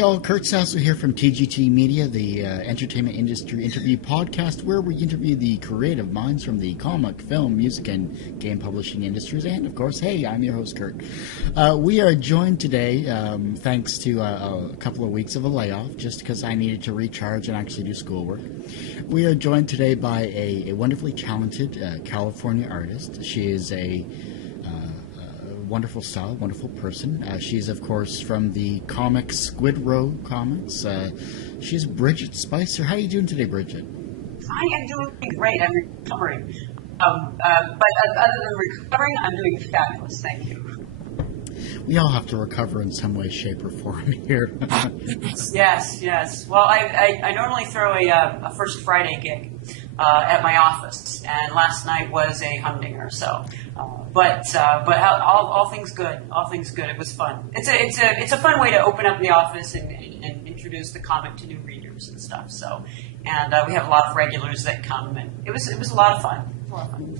Hey all, Kurt Sasso here from TGT Media, the entertainment industry interview podcast where we interview the creative minds from the comic, film, music, and game publishing industries. And of course, hey, I'm your host, Kurt. We are joined today, thanks to a couple of weeks of a layoff, just because I needed to recharge and actually do schoolwork. We are joined today by a wonderfully talented California artist. She is a wonderful style, wonderful person. She's, of course, from the comic Squid comics. She's Bridgett Spicer. How are you doing today, Bridgett? I am doing great. I'm recovering. But other than recovering, I'm doing fabulous. Thank you. We all have to recover in some way, shape, or form here. Yes. Well, I normally throw a First Friday gig at my office, and last night was a humdinger. So, but all things good. All things good. It was fun. It's a fun way to open up the office and introduce the comic to new readers and stuff. So, and we have a lot of regulars that come, and it was a lot of fun.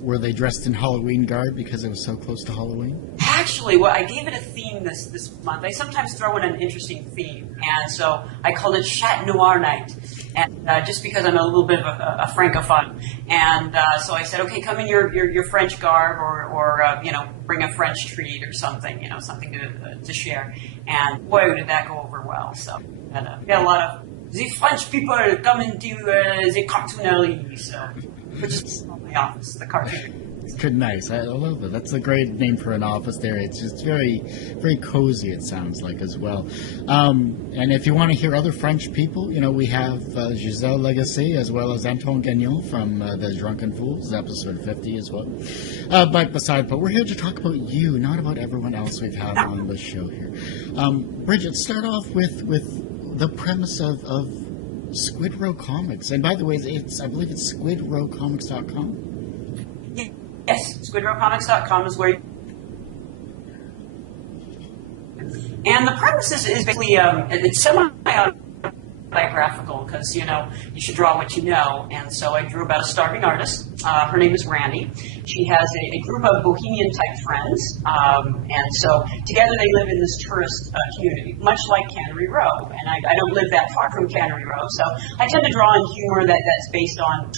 Were they dressed in Halloween garb because it was so close to Halloween? Actually, well, I gave it a theme this month. I sometimes throw in an interesting theme, and so I called it Chat Noir Night, and just because I'm a little bit of a francophone, and so I said, okay, come in your French garb, or bring a French treat or something, something to share, and boy, did that go over well. So we got a lot of the French people come into the cartoonerie, so. Which is my office, the cartoon. Good, nice. I love it. That's a great name for an office there. It's just very, very cozy, it sounds like, as well. And if you want to hear other French people, we have Giselle Legacy as well as Antoine Gagnon from The Drunken Fools, episode 50 as well. But we're here to talk about you, not about everyone else we've had on the show here. Bridgett, start off with the premise of Squid Comics. And by the way, I believe it's squidrowcomics.com. Yes, squidrowcomics.com is where and the premise is basically it's semi-biographical because you should draw what you know, and so I drew about a starving artist. Her name is Randy. She has a group of bohemian type friends, and so together they live in this tourist community, much like Cannery Row. And I don't live that far from Cannery Row, so I tend to draw in humor that's based on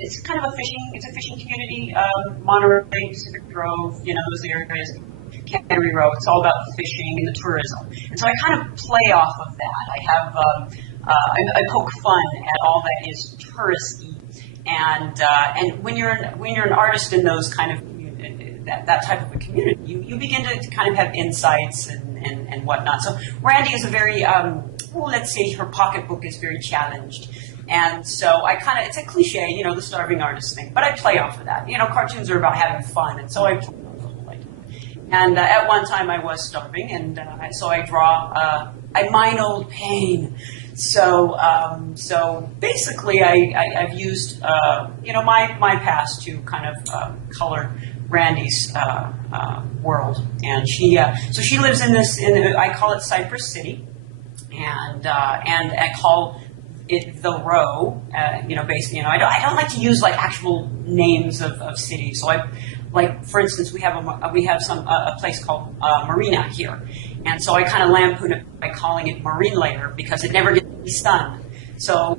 it's kind of a fishing community. Monterey, Pacific Grove, those areas. Cannery Row. It's all about fishing and the tourism, and so I kind of play off of that. I have I poke fun at all that is touristy, and when you're an artist in those kind of that type of a community, you begin to kind of have insights and whatnot. So Randy is a very let's say her pocketbook is very challenged. And so it's a cliche, the starving artist thing, but I play off of that. Cartoons are about having fun, and so I play off the whole idea. And at one time I was starving, and so I draw, I mine old pain. So basically I've used, my past to kind of color Randy's world. And she lives in I call it Cypress City, and I call it the Row, basically, I don't like to use like actual names of cities. So for instance, we have a place called Marina here, and so I kind of lampoon it by calling it Marine Layer because it never gets stunned. So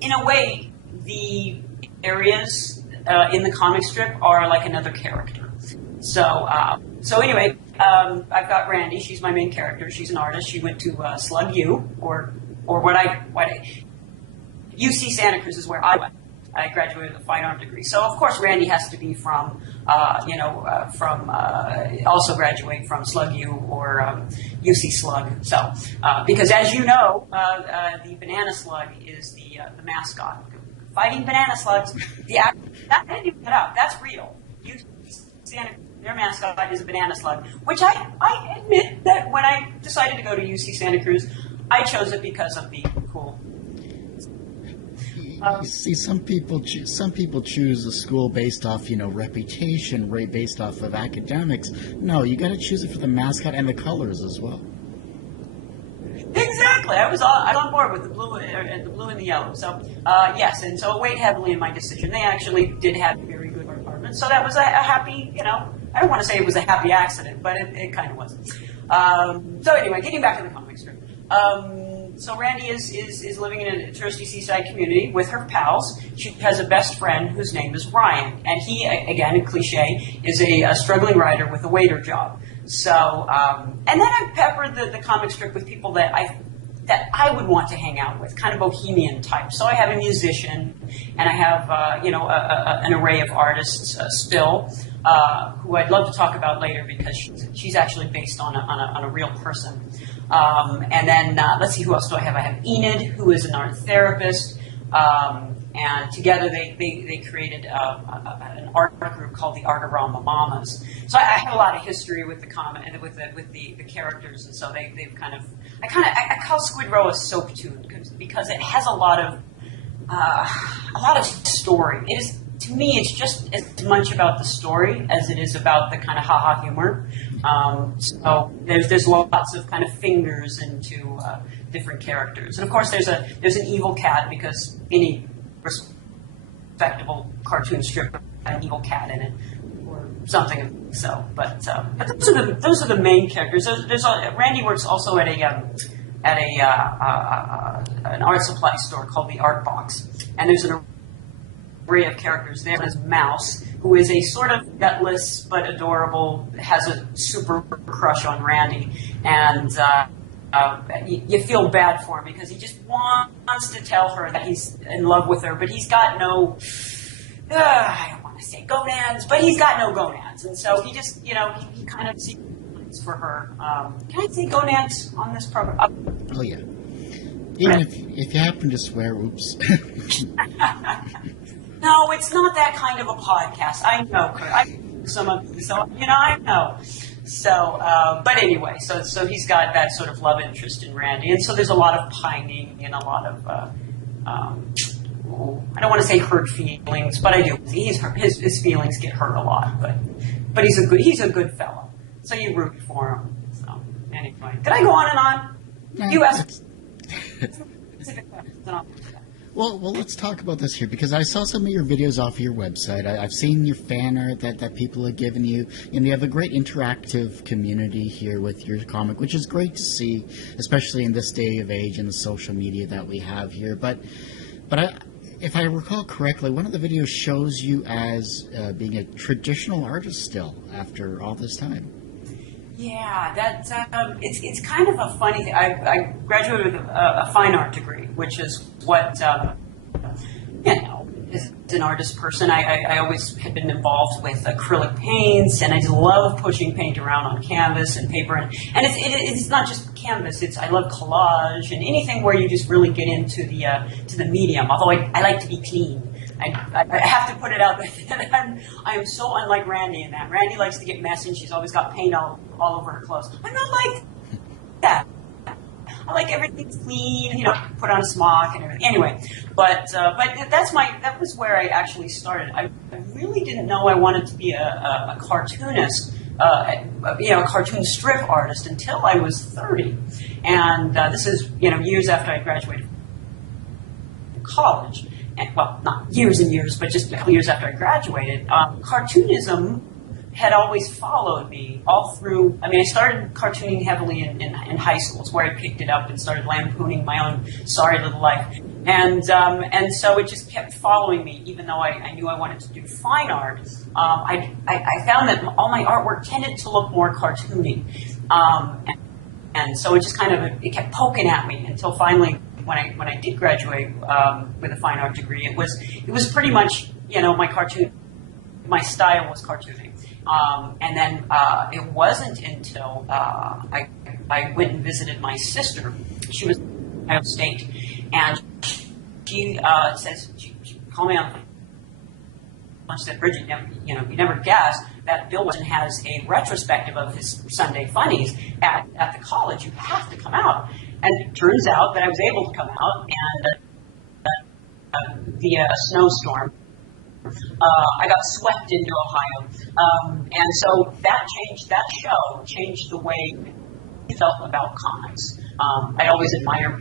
in a way, the areas in the comic strip are like another character. So anyway, I've got Randy. She's my main character. She's an artist. She went to Slug U or what UC Santa Cruz is where I went. I graduated with a fine art degree. So of course Randy has to be also graduate from Slug U or UC Slug. So because as you know, the banana slug is the mascot. Fighting banana slugs. That didn't even get out. That's real. UC Santa Cruz, their mascot is a banana slug, which I admit that when I decided to go to UC Santa Cruz, I chose it because of the cool. You see, some people choose a school based off, reputation, based off of academics. No, you got to choose it for the mascot and the colors as well. Exactly, I was on board with the blue and the yellow. So yes, and so it weighed heavily in my decision. They actually did have very good apartments, so that was a happy, I don't want to say it was a happy accident, but it kind of was. So anyway, getting back to the comic strip. So Randy is living in a touristy seaside community with her pals. She has a best friend whose name is Ryan, and he, again, a cliche, is a struggling writer with a waiter job. So, and then I peppered the comic strip with people that I would want to hang out with, kind of bohemian type. So I have a musician, and I have an array of artists, Spill, who I'd love to talk about later because she's actually based on a real person. And then let's see, who else do I have? I have Enid, who is an art therapist, and together they created an art group called the Artarama Mamas. So I have a lot of history with the comic and with the characters, and so they've kind of I call Squid Row a soap tune because it has a lot of story. It is. To me, it's just as much about the story as it is about the kind of ha-ha humor. So there's lots of kind of fingers into different characters, and of course there's an evil cat because any respectable cartoon strip had an evil cat in it or something. So, but those are the main characters. Randy works also at an art supply store called the Art Box, and there's an array of characters. There is Mouse, who is a sort of gutless but adorable, has a super crush on Randy, and you feel bad for him because he just wants to tell her that he's in love with her, but he's got no, I don't want to say gonads, but he's got no gonads, and so he just, he kind of sees for her. Can I say gonads on this program? Oh yeah. Even if you happen to swear, oops. No, it's not that kind of a podcast. I know, Kurt. So I know. So, but anyway, so he's got that sort of love interest in Randy, and so there's a lot of pining and a lot of I don't want to say hurt feelings, but I do. His feelings get hurt a lot, but he's a good fellow. So you root for him. So anyway, did I go on and on? No, you asked specific questions, and I'll do that. Well, let's talk about this here because I saw some of your videos off of your website. I've seen your fan art that people have given you, and you have a great interactive community here with your comic, which is great to see, especially in this day of age and the social media that we have here. But if I recall correctly, one of the videos shows you as being a traditional artist still after all this time. Yeah, that's it's kind of a funny thing. I graduated with a fine art degree, which is what as an artist person, I always had been involved with acrylic paints, and I just love pushing paint around on canvas and paper, and it's not just canvas. I love collage and anything where you just really get into the medium. Although I like to be clean. I have to put it out there. I am so unlike Randy in that. Randy likes to get messy, and she's always got paint all over her clothes. I'm not like that. I like everything clean, put on a smock and everything. Anyway, but that was where I actually started. I really didn't know I wanted to be a cartoonist, a cartoon strip artist until I was 30, and this is years after I graduated from college. And, well, not years and years, but just a couple years after I graduated, cartoonism had always followed me all through. I mean, I started cartooning heavily in high school. It's where I picked it up and started lampooning my own sorry little life. And so it just kept following me, even though I knew I wanted to do fine art. I found that all my artwork tended to look more cartoony. And so it just it kept poking at me until finally, when I did graduate with a fine art degree, it was pretty much my style was cartooning, and then it wasn't until I went and visited my sister. She was in Ohio State, and she says she called me on. She said, "Bridgett, you never guessed that Bill Wilson has a retrospective of his Sunday funnies at the college. You have to come out." And it turns out that I was able to come out, and via a snowstorm, I got swept into Ohio. And so that show changed the way I felt about comics. I'd always admired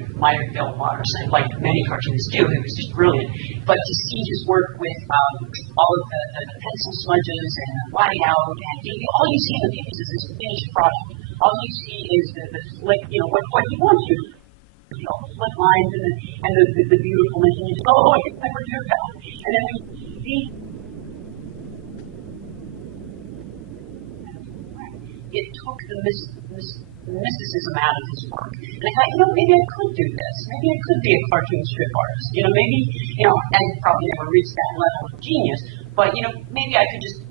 Bill Watterson, like many cartoonists do. He was just brilliant. But to see his work with all of the pencil smudges and whiteout, and all you see in the pages is this finished product. all you see is the slick, what he wants you to see, all the slick lines and the beautifulness, and you say, oh, I could never do that. And then when you see it took the mysticism out of his work. And I thought, maybe I could do this. Maybe I could be a cartoon strip artist. Maybe, and probably never reach that level of genius, but, maybe I could just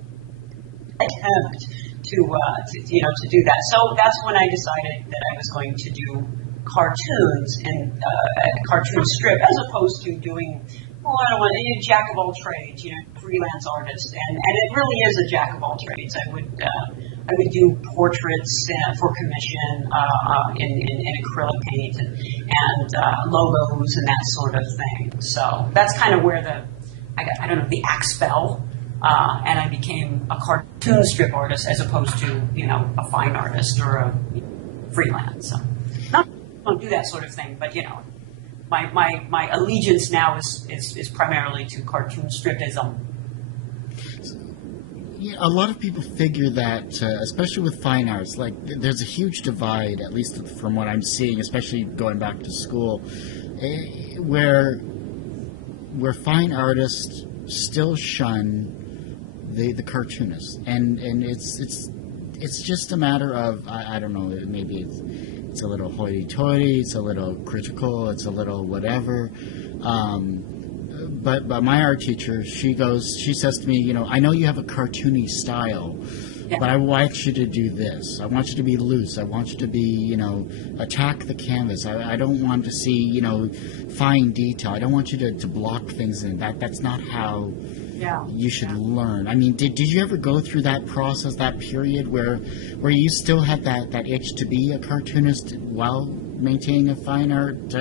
attempt to do that. So that's when I decided that I was going to do cartoons and a cartoon strip as opposed to doing, I don't want a jack of all trades, freelance artist. And it really is a jack of all trades. I would do portraits for commission in acrylic paint and logos and that sort of thing. So that's kind of where the axe fell, and I became a cartoon strip artist as opposed to a fine artist or a freelance. So not don't do that sort of thing, but my allegiance now is primarily to cartoon stripism. Yeah, a lot of people figure that, especially with fine arts, like there's a huge divide, at least from what I'm seeing, especially going back to school, where fine artists still shun the cartoonist, and it's just a matter of I don't know, maybe it's a little hoity-toity, it's a little critical, it's a little whatever. But my art teacher, she says to me, I know you have a cartoony style, but I want you to do this. I want you to be loose. I want you to be, attack the canvas. I don't want to see, fine detail. I don't want you to block things in. That's not how you should learn. I mean, did you ever go through that process, that period where you still had that itch to be a cartoonist while maintaining a fine art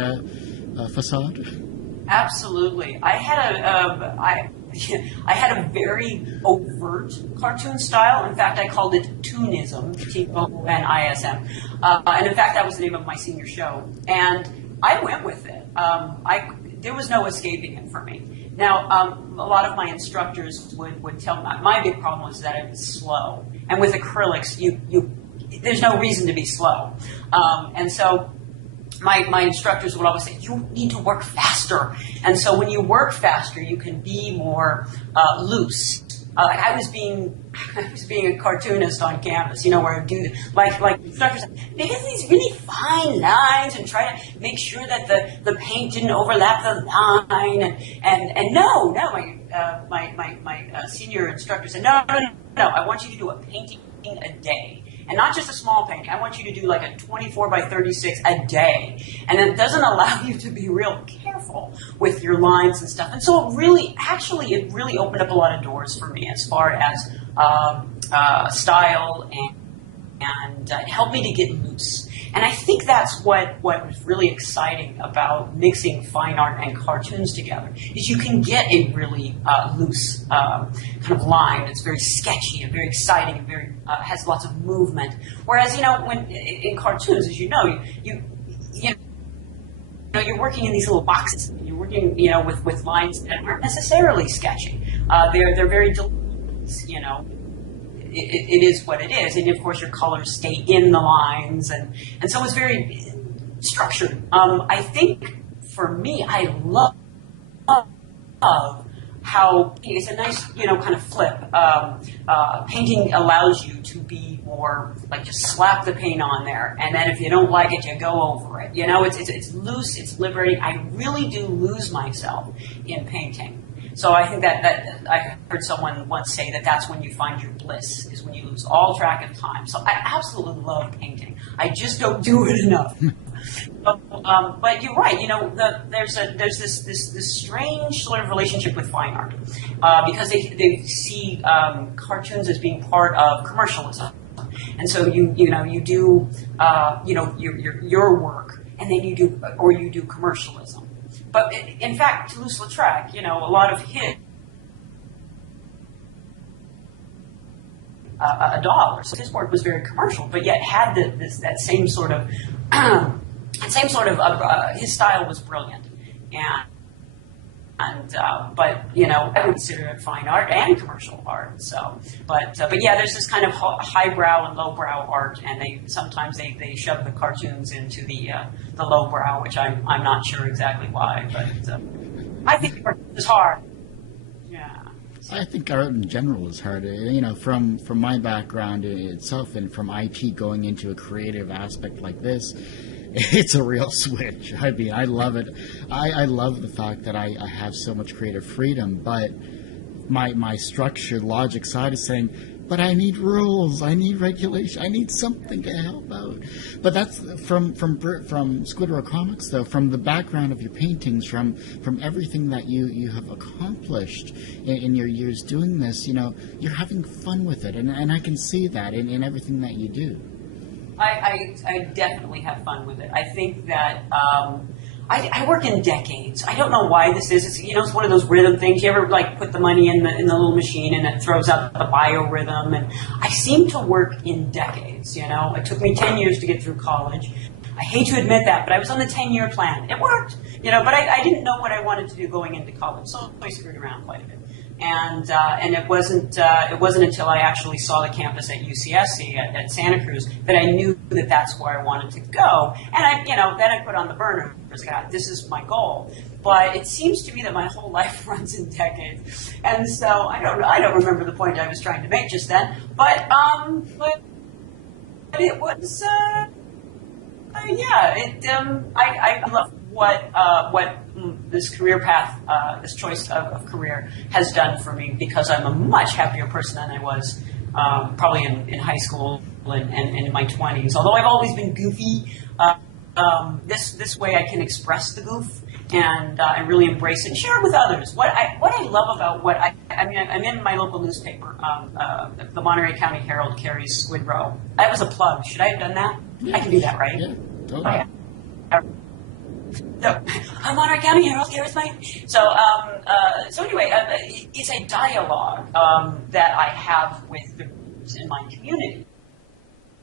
facade? Absolutely. I had a very overt cartoon style. In fact, I called it Toonism, Toonism. And in fact, that was the name of my senior show. And I went with it. There was no escaping it for me. Now, a lot of my instructors would tell me, my big problem was that it was slow. And with acrylics, there's no reason to be slow. And so my instructors would always say, you need to work faster. And so when you work faster, you can be more loose. I was being a cartoonist on canvas, where I do like instructors make these really fine lines and try to make sure that the paint didn't overlap the line. And no, my senior instructor said, no, I want you to do a painting a day. And not just a small painting. I want you to do like a 24 by 36 a day. And it doesn't allow you to be real careful with your lines and stuff. And so it really opened up a lot of doors for me as far as style and it helped me to get loose. And I think that's what was really exciting about mixing fine art and cartoons together, is you can get a really loose kind of line that's very sketchy and very exciting and very has lots of movement. Whereas, when in cartoons, as you know, you're working in these little boxes. You're working, with lines that aren't necessarily sketchy. They're very deliberate, It is what it is, and of course your colors stay in the lines, and so it's very structured. I think for me, I love how it's a nice, kind of flip. Painting allows you to be more like just slap the paint on there, and then if you don't like it, you go over it. It's loose, it's liberating. I really do lose myself in painting. So I think that I heard someone once say that that's when you find your bliss, is when you lose all track of time. So I absolutely love painting. I just don't do it enough. But you're right. There's this strange sort of relationship with fine art because they see cartoons as being part of commercialism, and so you do your work, and then you do commercialism. But in fact, Toulouse-Lautrec, a lot of his $1. So his work was very commercial, but yet had that same sort of his style was brilliant, But I would consider it fine art and commercial art. So, but yeah, there's this kind of highbrow and lowbrow art, and sometimes they shove the cartoons into the lowbrow, which I'm not sure exactly why, but I think art is hard. Yeah. I think art in general is hard. From my background itself, and from IT going into a creative aspect like this, it's a real switch. I mean, I love it. I love the fact that I have so much creative freedom, but my structured logic side is saying, but I need rules, I need regulation, I need something to help out. But that's from Squid Row Comics, though, from the background of your paintings, from everything that you have accomplished in your years doing this, you're having fun with it, and I can see that in everything that you do. I definitely have fun with it. I think that I work in decades. I don't know why this is. It's one of those rhythm things. You ever put the money in the little machine and it throws out the biorhythm? And I seem to work in decades. It took me 10 years to get through college. I hate to admit that, but I was on the 10-year plan. It worked, but I didn't know what I wanted to do going into college, so I screwed around quite a bit. And it wasn't until I actually saw the campus at UCSC at Santa Cruz that I knew that that's where I wanted to go. And then I put on the burner. God, this is my goal. But it seems to me that my whole life runs in decades, and so I don't remember the point I was trying to make just then. But it was I love what this career path, this choice of career has done for me, because I'm a much happier person than I was probably in high school and in my 20s. Although I've always been goofy, this way I can express the goof and really embrace it and share it with others. What I love about I'm in my local newspaper. The Monterey County Herald carries Squid Row. That was a plug. Should I have done that? Yeah. I can do that, right? Yeah, totally. Oh, yeah. So, Monterey County Herald carries my. So anyway, it's a dialogue that I have with the groups in my community.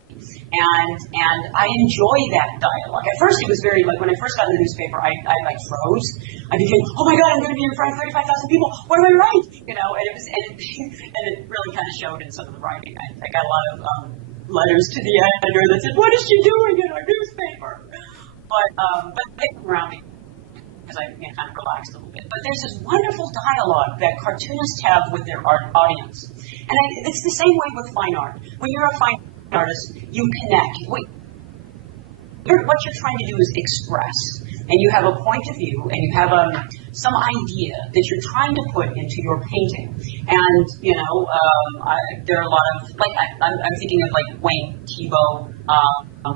And I enjoy that dialogue. At first, it was very, when I first got in the newspaper, I froze. I became, oh my God, I'm going to be in front of 35,000 people. What do I write? And it really kind of showed in some of the writing. I got a lot of letters to the editor that said, what is she doing in our newspaper? But they come around me because I kind of relaxed a little bit. But there's this wonderful dialogue that cartoonists have with their audience. And it's the same way with fine art. When you're a fine artist, you connect. What you're trying to do is express, and you have a point of view, and you have some idea that you're trying to put into your painting. And there are a lot of I'm thinking of Wayne Thiebaud.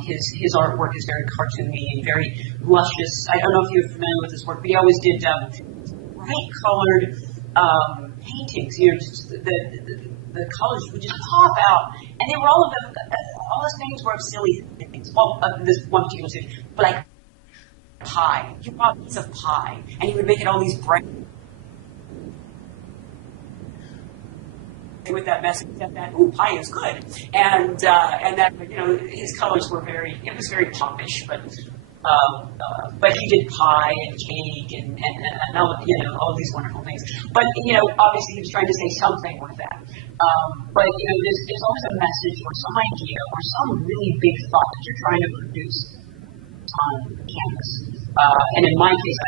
His artwork is very cartoony and very luscious. I don't know if you're familiar with his work, but he always did bright colored paintings. Just the colors would just pop out, and they were all those things were of silly things. Well, this one particular thing, but pie. He brought a piece of pie, and he would make it all these bright. With that message that pie is good, and that his colors were it was very popish, but he did pie and cake and all these wonderful things. But obviously he was trying to say something with that. But there's always a message or some idea or some really big thought that you're trying to produce on canvas. And in my case,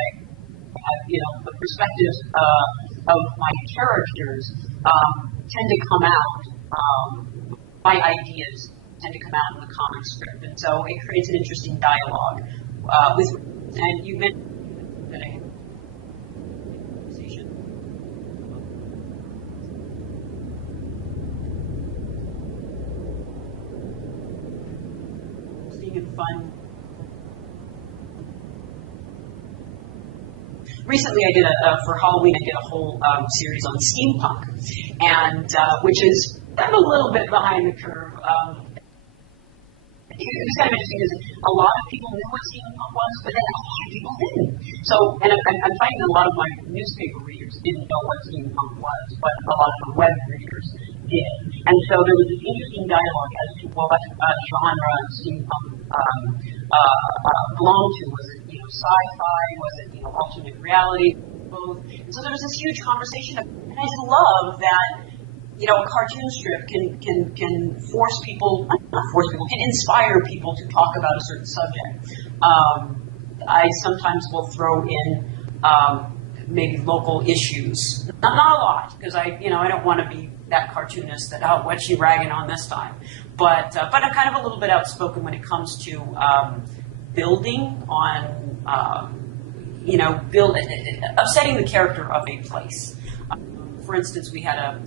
the perspectives of my characters tend to come out. My ideas tend to come out in the comic strip, and so it creates an interesting dialogue. And you mentioned that I had a conversation. Interesting and fun. Recently, for Halloween, I did a whole series on steampunk, and which is I'm a little bit behind the curve. It was kind of interesting because a lot of people knew what steampunk was, but then a lot of people didn't. So, and I'm finding that a lot of my newspaper readers didn't know what steampunk was, but a lot of the web readers did. And so there was this interesting dialogue as to what genre steampunk belonged to. Was it sci-fi? Was it alternate reality? both. And so there was this huge conversation, and I just love that. You know, a cartoon strip can force people, not force people, can inspire people to talk about a certain subject. I sometimes will throw in maybe local issues, not a lot, because I don't want to be that cartoonist that, oh, what's she ragging on this time? But I'm kind of a little bit outspoken when it comes to building on, upsetting the character of a place. For instance, we have a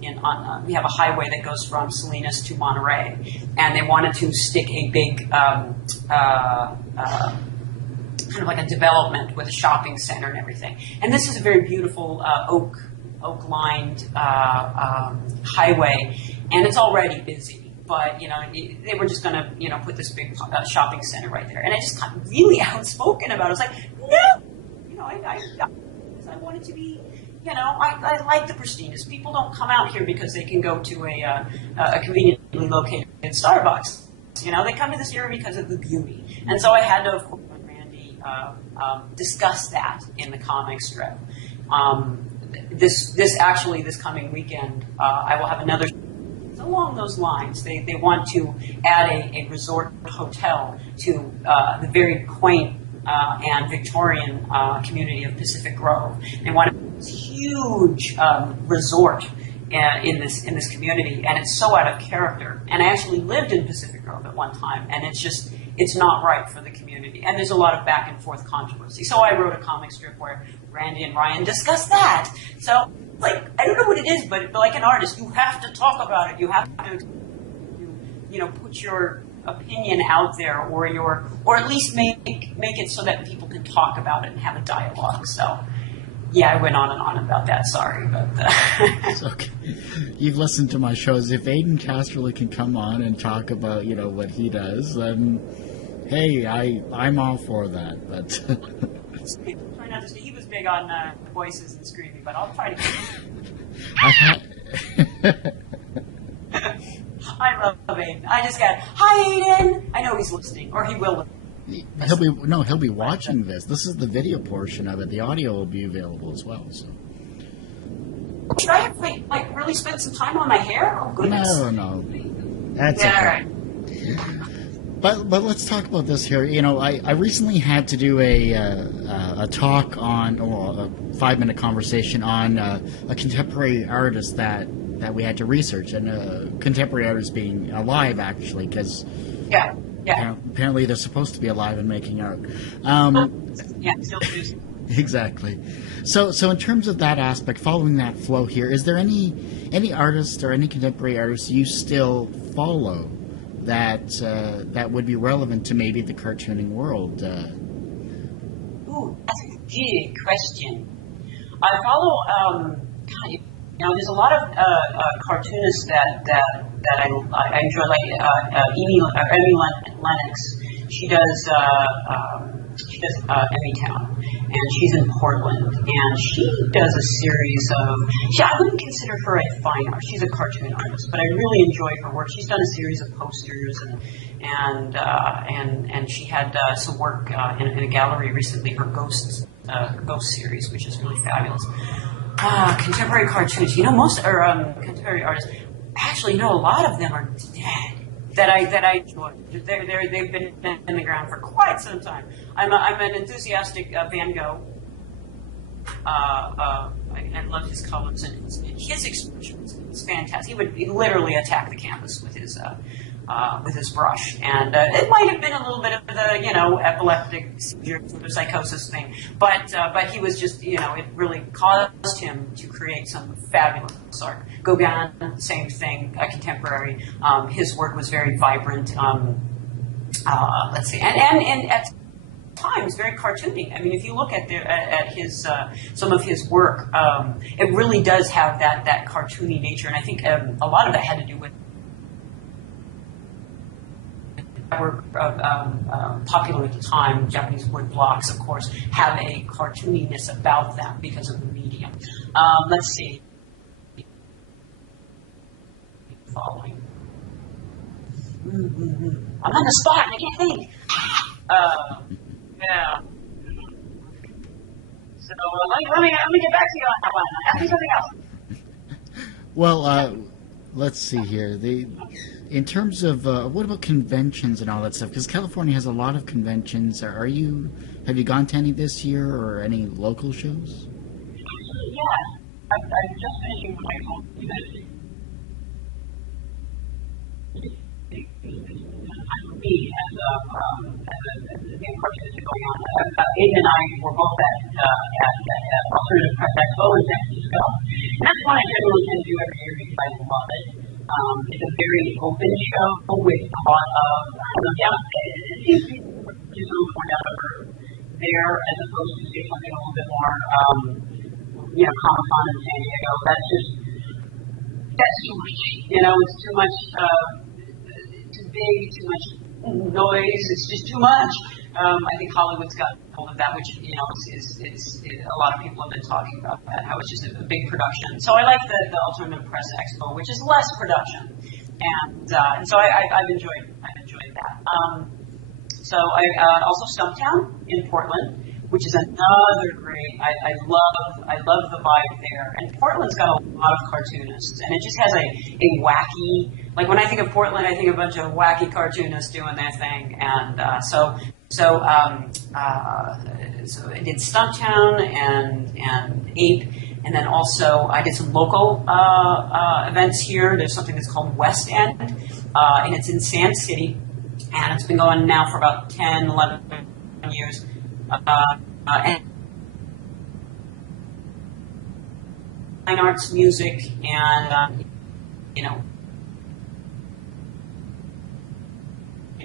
highway that goes from Salinas to Monterey, and they wanted to stick a big kind of like a development with a shopping center and everything. And this is a very beautiful oak-lined highway, and it's already busy. But they were just going to put this big shopping center right there, and I just got really outspoken about it. I was like, no, I want it to be. I like the pristineness. People don't come out here because they can go to a conveniently located Starbucks. They come to this area because of the beauty. And so I had to, of course, with Randy, discuss that in the comic strip. This coming weekend, I will have another. Along those lines, they want to add a resort hotel to the very quaint and Victorian community of Pacific Grove. They want this huge resort in this community, and it's so out of character. And I actually lived in Pacific Grove at one time, and it's not right for the community. And there's a lot of back and forth controversy. So I wrote a comic strip where Randy and Ryan discussed that. So, I don't know what it is, but like an artist, you have to talk about it. You have to, put your opinion out there, or at least make it so that people can talk about it and have a dialogue. So, yeah, I went on and on about that. Sorry, but it's okay. You've listened to my shows. If Aiden Casterly can come on and talk about what he does, then hey, I'm all for that. But try not to. He was big on voices and screaming, but I'll try to. I love Aiden. I just got, hi Aiden. I know he's listening, or he will. He'll be watching this. This is the video portion of it. The audio will be available as well. So. Should I have really spent some time on my hair? Oh goodness. No. That's okay. All right. But let's talk about this here. I recently had to do a talk on, or a 5-minute conversation on a contemporary artist that we had to research, and contemporary artist being alive, actually, because apparently they're supposed to be alive and making art. Still producing. Exactly. So in terms of that aspect, following that flow here, is there any artist or any contemporary artist you still follow that would be relevant to maybe the cartooning world? Ooh, that's a good question. I follow. There's a lot of cartoonists that I enjoy, like Emmy Lennox. She does Emmytown, and she's in Portland, and she does a series of. I wouldn't consider her a fine art. She's a cartoon artist, but I really enjoy her work. She's done a series of posters, and she had some work in a gallery recently. Her Ghost series, which is really fabulous. Contemporary cartoonists. Most contemporary artists. Actually, a lot of them are dead. That I enjoy. They've been in the ground for quite some time. I'm an enthusiastic Van Gogh. I love his colors and his expressions. It's fantastic. He would literally attack the canvas with his brush, and it might have been a little bit of the epileptic seizure sort of psychosis thing, but he was just it really caused him to create some fabulous art. Gauguin, same thing, a contemporary. His work was very vibrant. Let's see, and at times very cartoony. I mean, if you look at his some of his work, it really does have that cartoony nature, and I think a lot of that had to do with were popular at the time. Japanese wood blocks, of course, have a cartooniness about them because of the medium. Let's see. Following. I'm on the spot and I can't think. Yeah. So let me get back to you on that one. Ask me something else. Well, let's see here. In terms of what about conventions and all that stuff? Because California has a lot of conventions. Have you gone to any this year or any local shows? Yes, I'm just finishing my home convention. Me as a new cartoonist going on. Aiden and I were both at Alternative Press Expo in San Francisco. And that's one I generally tend to do every year because I love it. It's a very open show with a lot of, it seems to be just a little more down to earth there as opposed to say something a little bit more, Comic-Con in San Diego. That's too much. It's too much, too big, too much noise. It's just too much. I think Hollywood's got hold of that, which is a lot of people have been talking about that, how it's just a big production. So I like the Alternative Press Expo, which is less production, and so I've enjoyed that. So I also Stumptown in Portland, which is another great. I love the vibe there, and Portland's got a lot of cartoonists, and it just has a wacky. Like when I think of Portland, I think of a bunch of wacky cartoonists doing their thing, and so I did Stumptown and Ape, and then also I did some local events here. There's something that's called West End, and it's in Sand City, and it's been going now for about 10, 11 years. And fine arts, music, and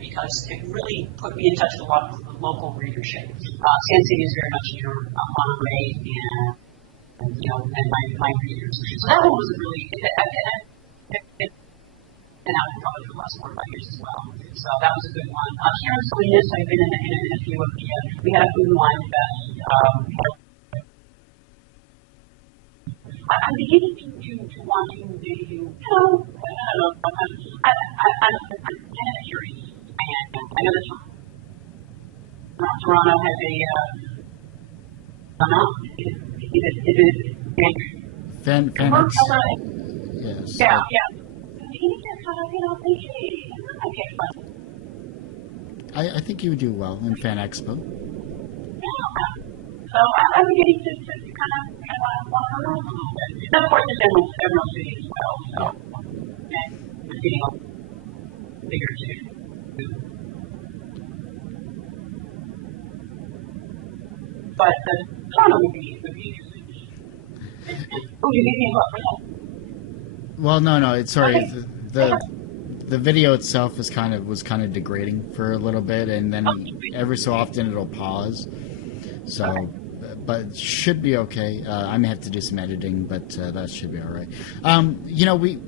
because it really put me in touch with a lot of the local readership. Sand City is very much near Monterey and my readers. So that one was really, and I've been probably for the last 4 or 5 years as well. So that was a good one. Here in Salinas, I've been in a few of the, we had a food and wine fest. I'm beginning to want to do, I don't know, I'm kind of curious. And I know that Toronto has a, Phoenix. Yes. Yeah. I think you would do well in Fan Expo. Yeah. So I'm beginning to kind of want to learn a little bit. And of course, it's Emerald City as well. So and it's getting bigger too. But Toronto would be interesting. Oh, you made me look for that. Well, no. Sorry. Okay. The video itself was kind of degrading for a little bit, and then every so often it'll pause. So, okay. But should be okay. I may have to do some editing, but that should be all right.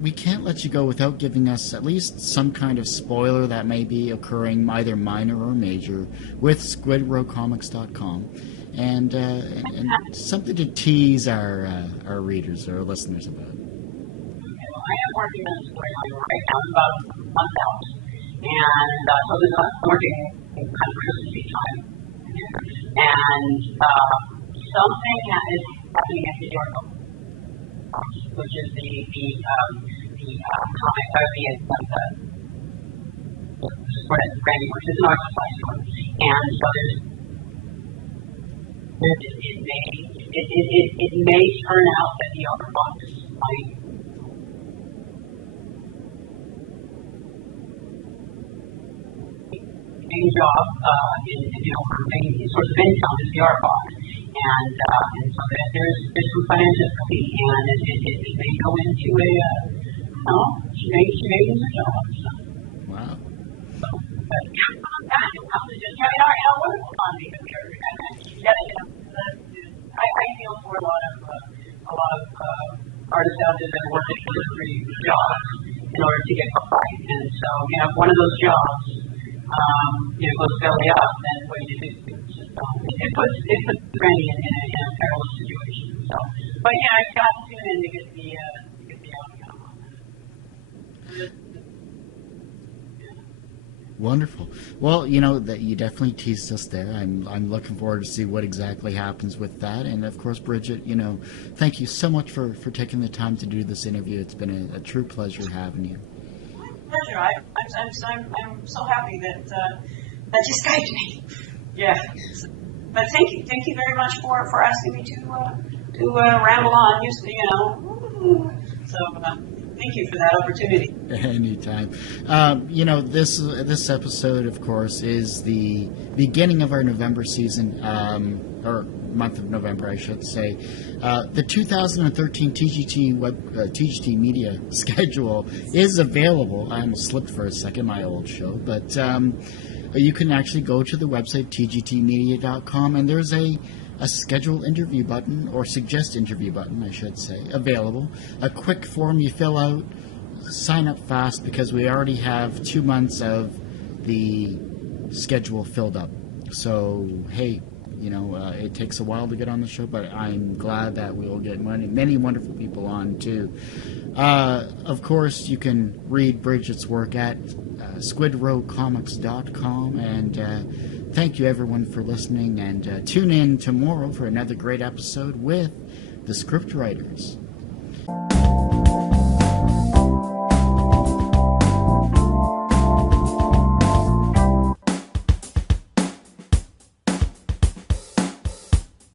We can't let you go without giving us at least some kind of spoiler that may be occurring, either minor or major, with SquidRowComics.com, and something to tease our readers or listeners about. I am working on a storyline right now. It's about a month out. And so this is working in kind of Christmas time. And something that is happening at the New York, which is the comic, Squid branding, which is an art supply store. And so it may turn out that the art box might job in source of income is the art box, and so there's some financial difficulty, and it may go into she may lose her job. Wow. So, but just a wonderful time I feel for a lot of artists out there that are working 2 or 3 jobs in order to get by, and so if one of those jobs goes belly up, then what do you do? It puts Brandy in a perilous situation. So, but I got to tune in to get the outcome on that. Wonderful. Well, you know that you definitely teased us there. I'm looking forward to see what exactly happens with that. And of course, Bridgett, you know, thank you so much for taking the time to do this interview. It's been a true pleasure having you. Pleasure. I'm so happy that you Skyped me. Yeah. But thank you very much for asking me to ramble on. You know. So thank you for that opportunity. Anytime. You know, this episode, of course, is the beginning of our November season, or month of November, I should say. The 2013 TGT Media schedule is available. I almost slipped for a second, my old show, but you can actually go to the website tgtmedia.com, and there's a schedule interview button, or suggest interview button, I should say, available. A quick form you fill out, sign up fast, because we already have 2 months of the schedule filled up. So, hey, you know, it takes a while to get on the show, but I'm glad that we will get many wonderful people on, too. Of course, you can read Bridgett's work at squidrowcomics.com, and thank you, everyone, for listening, and tune in tomorrow for another great episode with the scriptwriters.